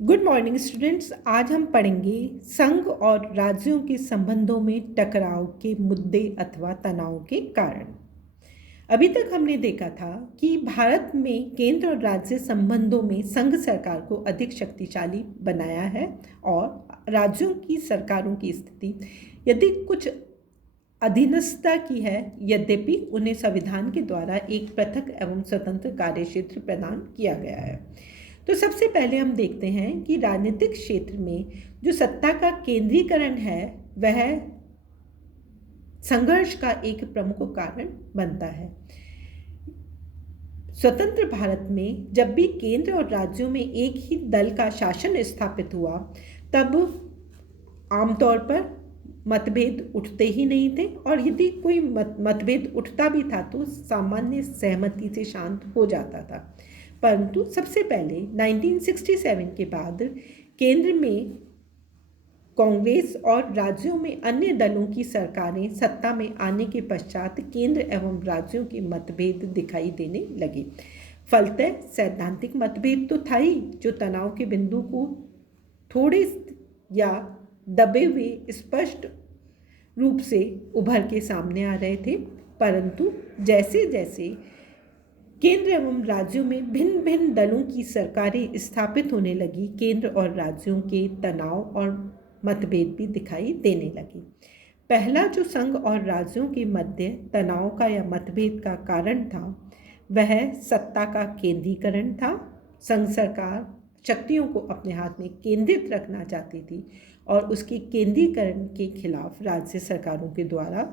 Good morning students. आज हम पढ़ेंगे संघ और राज्यों के संबंधों में टकराव के मुद्दे अथवा तनाव के कारण। अभी तक हमने देखा था कि भारत में केंद्र और राज्य संबंधों में संघ सरकार को अधिक शक्तिशाली बनाया है और राज्यों की सरकारों की स्थिति यदि कुछ अधीनस्थता की है, यद्यपि उन्हें संविधान के द्वारा एक पृथक एवं स्वतंत्र कार्यक्षेत्र प्रदान किया गया है। तो सबसे पहले हम देखते हैं कि राजनीतिक क्षेत्र में जो सत्ता का केंद्रीकरण है वह संघर्ष का एक प्रमुख कारण बनता है। स्वतंत्र भारत में जब भी केंद्र और राज्यों में एक ही दल का शासन स्थापित हुआ तब आमतौर पर मतभेद उठते ही नहीं थे, और यदि कोई मतभेद उठता भी था तो सामान्य सहमति से शांत हो जाता था। परंतु सबसे पहले 1967 के बाद केंद्र में कांग्रेस और राज्यों में अन्य दलों की सरकारें सत्ता में आने के पश्चात केंद्र एवं राज्यों के मतभेद दिखाई देने लगे। फलतः सैद्धांतिक मतभेद तो था ही, जो तनाव के बिंदु को थोड़े या दबे हुए स्पष्ट रूप से उभर के सामने आ रहे थे। परंतु जैसे जैसे केंद्र एवं राज्यों में भिन्न भिन्न दलों की सरकारें स्थापित होने लगी, केंद्र और राज्यों के तनाव और मतभेद भी दिखाई देने लगे। पहला जो संघ और राज्यों के मध्य तनाव का या मतभेद का कारण था वह सत्ता का केंद्रीकरण था। संघ सरकार शक्तियों को अपने हाथ में केंद्रित रखना चाहती थी और उसके केंद्रीकरण के खिलाफ राज्य सरकारों के द्वारा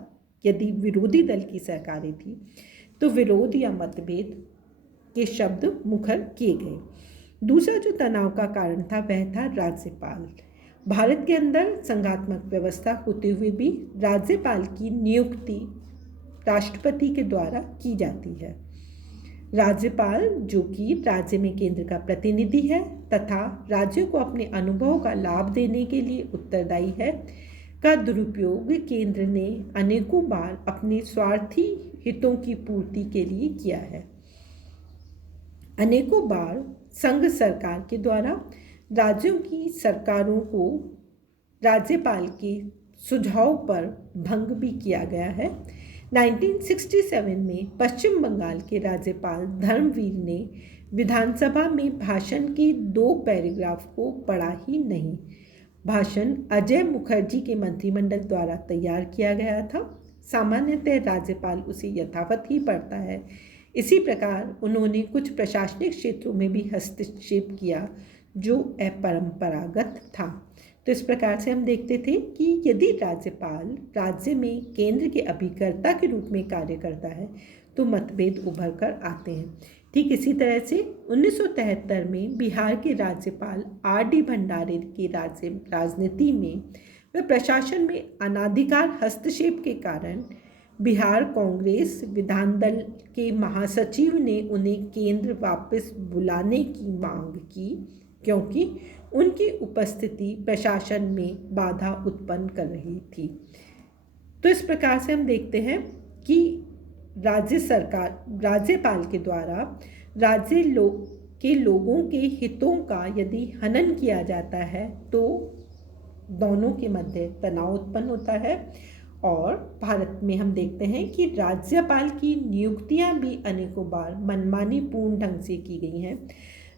यदि विरोधी दल की सरकारें थी तो विरोध या मतभेद के शब्द मुखर किए गए। दूसरा जो तनाव का कारण था वह था राज्यपाल। भारत के अंदर संघात्मक व्यवस्था होते हुए भी राज्यपाल की नियुक्ति राष्ट्रपति के द्वारा की जाती है। राज्यपाल, जो कि राज्य में केंद्र का प्रतिनिधि है तथा राज्यों को अपने अनुभव का लाभ देने के लिए उत्तरदायी है, का दुरुपयोग केंद्र ने अनेकों बार अपने स्वार्थी हितों की पूर्ति के लिए किया है। अनेकों बार संघ सरकार के द्वारा राज्यों की सरकारों को राज्यपाल के सुझाव पर भंग भी किया गया है। 1967 में पश्चिम बंगाल के राज्यपाल धर्मवीर ने विधानसभा में भाषण के 2 पैराग्राफ को पढ़ा ही नहीं। भाषण अजय मुखर्जी के मंत्रिमंडल द्वारा तैयार किया गया था। सामान्यतः राज्यपाल उसे यथावत ही पढ़ता है। इसी प्रकार उन्होंने कुछ प्रशासनिक क्षेत्रों में भी हस्तक्षेप किया जो अपरंपरागत था। तो इस प्रकार से हम देखते थे कि यदि राज्यपाल राज्य में केंद्र के अभिकर्ता के रूप में कार्य करता है तो मतभेद उभर कर आते हैं। ठीक इसी तरह से 1973 में बिहार के राज्यपाल आर.डी. भंडारी की राजनीति में व प्रशासन में अनाधिकार हस्तक्षेप के कारण बिहार कांग्रेस विधान दल के महासचिव ने उन्हें केंद्र वापस बुलाने की मांग की, क्योंकि उनकी उपस्थिति प्रशासन में बाधा उत्पन्न कर रही थी। तो इस प्रकार से हम देखते हैं कि राज्यपाल के द्वारा राज्य के लोगों के हितों का यदि हनन किया जाता है तो दोनों के मध्य तनाव उत्पन्न होता है। और भारत में हम देखते हैं कि राज्यपाल की नियुक्तियां भी अनेकों बार मनमानी पूर्ण ढंग से की गई हैं।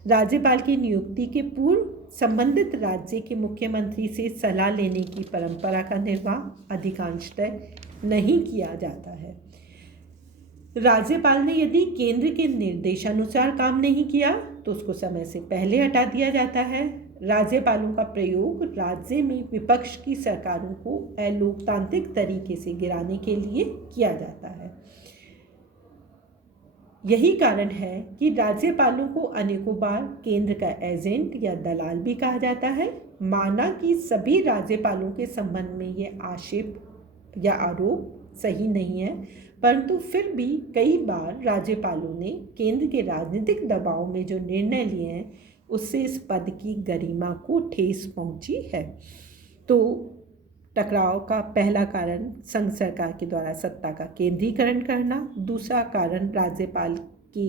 राज्यपाल की नियुक्ति के पूर्व संबंधित राज्य के मुख्यमंत्री से सलाह लेने की परंपरा का निर्वाह अधिकांशतः नहीं किया जाता है। राज्यपाल ने यदि केंद्र के निर्देशानुसार काम नहीं किया तो उसको समय से पहले हटा दिया जाता है। राज्यपालों का प्रयोग राज्य में विपक्ष की सरकारों को अलोकतांत्रिक तरीके से गिराने के लिए किया जाता है। यही कारण है कि राज्यपालों को अनेकों बार केंद्र का एजेंट या दलाल भी कहा जाता है। माना कि सभी राज्यपालों के संबंध में ये आक्षेप या आरोप सही नहीं है, परंतु फिर भी कई बार राज्यपालों ने केंद्र के राजनीतिक दबाव में जो निर्णय लिए हैं उससे इस पद की गरिमा को ठेस पहुंची है। तो टकराव का पहला कारण संघ सरकार के द्वारा सत्ता का केंद्रीकरण करना, दूसरा कारण राज्यपाल की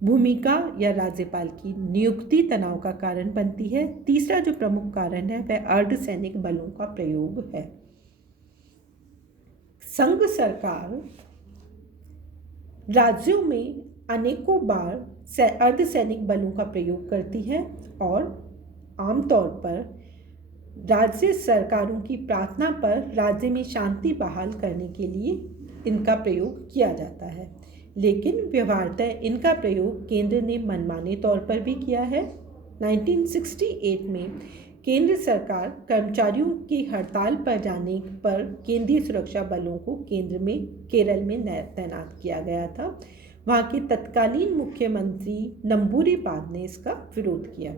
भूमिका या राज्यपाल की नियुक्ति तनाव का कारण बनती है। तीसरा जो प्रमुख कारण है वह अर्धसैनिक बलों का प्रयोग है। संघ सरकार राज्यों में अनेकों बार अर्धसैनिक बलों का प्रयोग करती है और आमतौर पर राज्य सरकारों की प्रार्थना पर राज्य में शांति बहाल करने के लिए इनका प्रयोग किया जाता है, लेकिन व्यवहारतः इनका प्रयोग केंद्र ने मनमाने तौर पर भी किया है। 1968 में केंद्र सरकार कर्मचारियों की हड़ताल पर जाने पर केंद्रीय सुरक्षा बलों को केरल में तैनात किया गया था। वहाँ के तत्कालीन मुख्यमंत्री नंबूरीपाद ने इसका विरोध किया।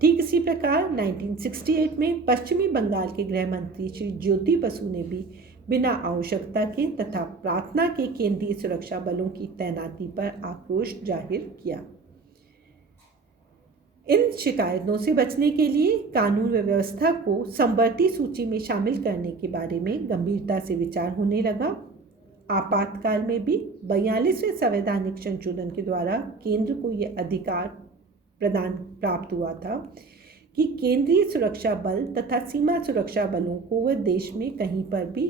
ठीक इसी प्रकार 1968 में पश्चिमी बंगाल के गृह मंत्री श्री ज्योति बसु ने भी बिना आवश्यकता के तथा प्रार्थना के केंद्रीय सुरक्षा बलों की तैनाती पर आक्रोश जाहिर किया। इन शिकायतों से बचने के लिए कानून व्यवस्था को समवर्ती सूची में शामिल करने के बारे में गंभीरता से विचार होने लगा। आपातकाल में भी 42वें संवैधानिक संशोधन के द्वारा केंद्र को यह अधिकार प्राप्त हुआ था कि केंद्रीय सुरक्षा बल तथा सीमा सुरक्षा बलों को वह देश में कहीं पर भी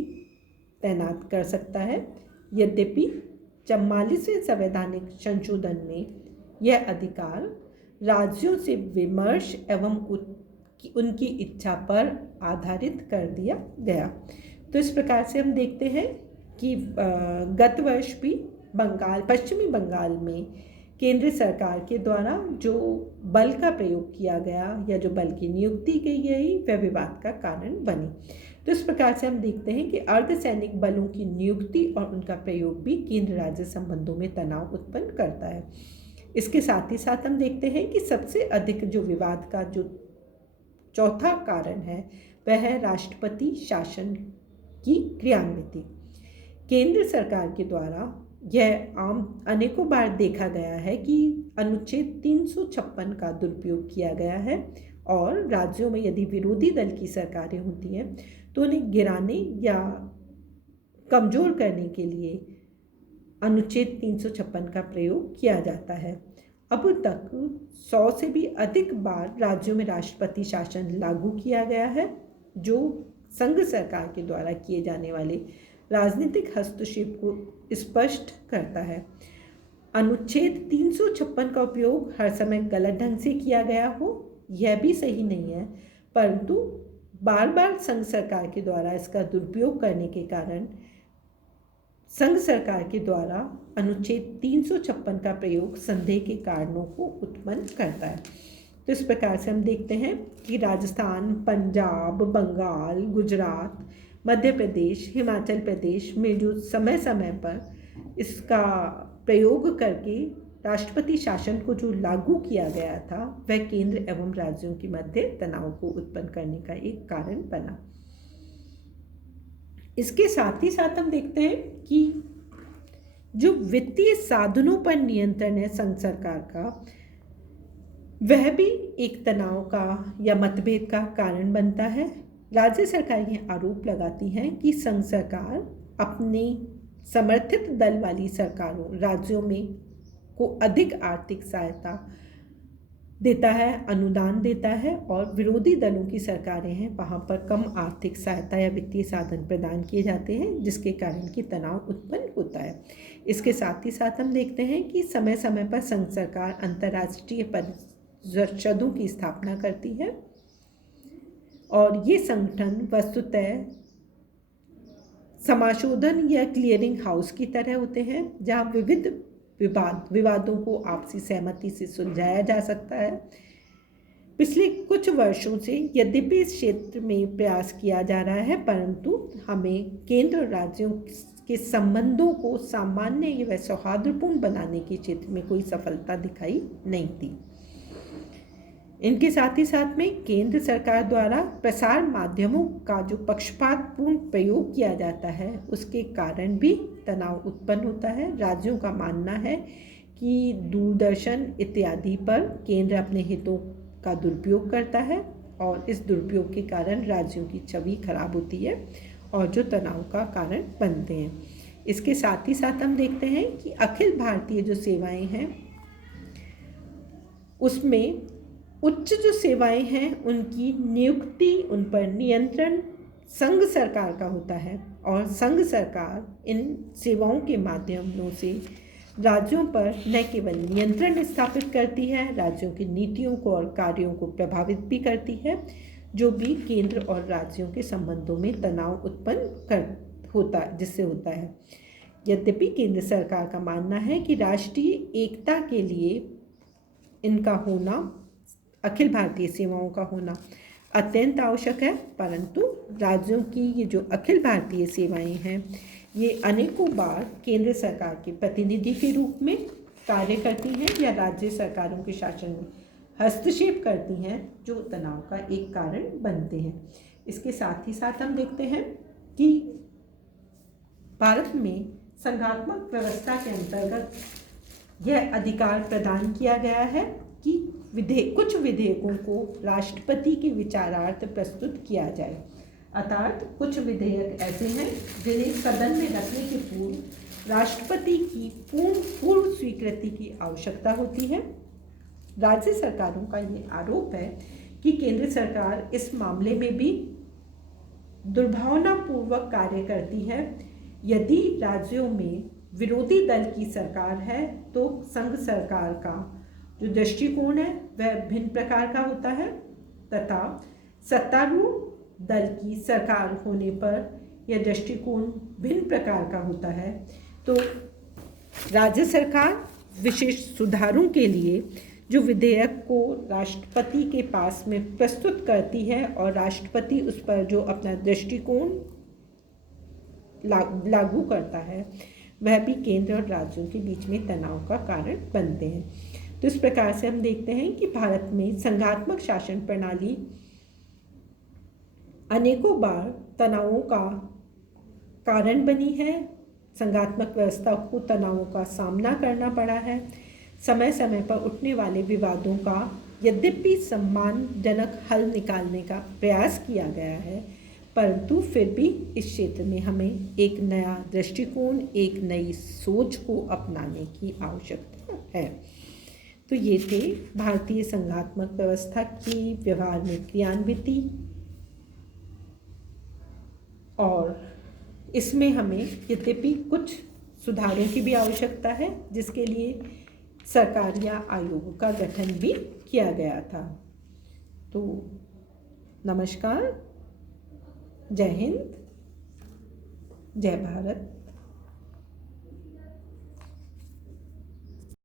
तैनात कर सकता है। यद्यपि 44वें संवैधानिक संशोधन में यह अधिकार राज्यों से विमर्श एवं उनकी इच्छा पर आधारित कर दिया गया। तो इस प्रकार से हम देखते हैं कि गत वर्ष भी पश्चिमी बंगाल में केंद्र सरकार के द्वारा जो बल का प्रयोग किया गया या जो बल की नियुक्ति की गई वह विवाद का कारण बनी। तो इस प्रकार से हम देखते हैं कि अर्धसैनिक बलों की नियुक्ति और उनका प्रयोग भी केंद्र राज्य संबंधों में तनाव उत्पन्न करता है। इसके साथ ही साथ हम देखते हैं कि सबसे अधिक जो विवाद का जो चौथा कारण है वह है राष्ट्रपति शासन की क्रियान्विति। केंद्र सरकार के द्वारा यह अनेकों बार देखा गया है कि अनुच्छेद 356 का दुरुपयोग किया गया है और राज्यों में यदि विरोधी दल की सरकारें होती हैं तो उन्हें गिराने या कमज़ोर करने के लिए अनुच्छेद 356 का प्रयोग किया जाता है। अब तक 100 से भी अधिक बार राज्यों में राष्ट्रपति शासन लागू किया गया है, जो संघ सरकार के द्वारा किए जाने वाले राजनीतिक हस्तक्षेप को स्पष्ट करता है। अनुच्छेद 356 का उपयोग हर समय गलत ढंग से किया गया हो यह भी सही नहीं है, परंतु बार बार संघ सरकार के द्वारा इसका दुरुपयोग करने के कारण संघ सरकार के द्वारा अनुच्छेद 356 का प्रयोग संदेह के कारणों को उत्पन्न करता है। तो इस प्रकार से हम देखते हैं कि राजस्थान, पंजाब, बंगाल, गुजरात, मध्य प्रदेश, हिमाचल प्रदेश में जो समय समय पर इसका प्रयोग करके राष्ट्रपति शासन को जो लागू किया गया था वह केंद्र एवं राज्यों के मध्य तनाव को उत्पन्न करने का एक कारण बना। इसके साथ ही साथ हम देखते हैं कि जो वित्तीय साधनों पर नियंत्रण है संघ सरकार का, वह भी एक तनाव का या मतभेद का कारण बनता है। राज्य सरकार ये आरोप लगाती हैं कि संघ सरकार अपने समर्थित दल वाली सरकारों राज्यों में को अधिक आर्थिक सहायता देता है, अनुदान देता है, और विरोधी दलों की सरकारें हैं वहाँ पर कम आर्थिक सहायता या वित्तीय साधन प्रदान किए जाते हैं, जिसके कारण कि तनाव उत्पन्न होता है। इसके साथ ही साथ हम देखते हैं कि समय समय पर संघ सरकार अंतर्राष्ट्रीय परिषदों की स्थापना करती है और ये संगठन वस्तुतः समाशोधन या क्लियरिंग हाउस की तरह होते हैं, जहाँ विविध विवादों को आपसी सहमति से सुलझाया जा सकता है। पिछले कुछ वर्षों से यद्यपि इस क्षेत्र में प्रयास किया जा रहा है, परंतु हमें केंद्र और राज्यों के संबंधों को सामान्य व सौहार्दपूर्ण बनाने के क्षेत्र में कोई सफलता दिखाई नहीं दी। इनके साथ ही साथ में केंद्र सरकार द्वारा प्रसार माध्यमों का जो पक्षपातपूर्ण प्रयोग किया जाता है उसके कारण भी तनाव उत्पन्न होता है। राज्यों का मानना है कि दूरदर्शन इत्यादि पर केंद्र अपने हितों का दुरुपयोग करता है और इस दुरुपयोग के कारण राज्यों की छवि खराब होती है और जो तनाव का कारण बनते हैं। इसके साथ ही साथ हम देखते हैं कि अखिल भारतीय जो सेवाएं हैं उसमें उच्च जो सेवाएं हैं उनकी नियुक्ति, उन पर नियंत्रण संघ सरकार का होता है और संघ सरकार इन सेवाओं के माध्यमों से राज्यों पर न केवल नियंत्रण स्थापित करती है, राज्यों की नीतियों को और कार्यों को प्रभावित भी करती है, जो भी केंद्र और राज्यों के संबंधों में तनाव जिससे होता है। यद्यपि केंद्र सरकार का मानना है कि राष्ट्रीय एकता के लिए इनका होना, अखिल भारतीय सेवाओं का होना अत्यंत आवश्यक है, परंतु राज्यों की ये जो अखिल भारतीय सेवाएं हैं ये अनेकों बार केंद्र सरकार के प्रतिनिधि के रूप में कार्य करती हैं या राज्य सरकारों के शासन में हस्तक्षेप करती हैं, जो तनाव का एक कारण बनते हैं। इसके साथ ही साथ हम देखते हैं कि भारत में संघात्मक व्यवस्था के अंतर्गत यह अधिकार प्रदान किया गया है कि कुछ विधेयकों को राष्ट्रपति के विचारार्थ प्रस्तुत किया जाए, अर्थात कुछ विधेयक ऐसे हैं जिन्हें सदन में रखने के पूर्व राष्ट्रपति की पूर्व स्वीकृति की आवश्यकता होती है। राज्य सरकारों का ये आरोप है कि केंद्र सरकार इस मामले में भी दुर्भावनापूर्वक कार्य करती है। यदि राज्यों में विरोधी दल की सरकार है तो संघ सरकार का जो दृष्टिकोण है वह भिन्न प्रकार का होता है, तथा सत्तारूढ़ दल की सरकार होने पर यह दृष्टिकोण भिन्न प्रकार का होता है। तो राज्य सरकार विशेष सुधारों के लिए जो विधेयक को राष्ट्रपति के पास में प्रस्तुत करती है और राष्ट्रपति उस पर जो अपना दृष्टिकोण लागू करता है, वह भी केंद्र और राज्यों के बीच में तनाव का कारण बनते हैं। तो इस प्रकार से हम देखते हैं कि भारत में संघात्मक शासन प्रणाली अनेकों बार तनावों का कारण बनी है, संघात्मक व्यवस्था को तनावों का सामना करना पड़ा है। समय समय पर उठने वाले विवादों का यद्यपि सम्मानजनक हल निकालने का प्रयास किया गया है, परंतु फिर भी इस क्षेत्र में हमें एक नया दृष्टिकोण, एक नई सोच को अपनाने की आवश्यकता है। तो ये थे भारतीय संघात्मक व्यवस्था की व्यवहार में क्रियान्विति, और इसमें हमें यद्यपि कुछ सुधारों की भी आवश्यकता है, जिसके लिए सरकार या आयोगों का गठन भी किया गया था। तो नमस्कार, जय हिंद, जय भारत।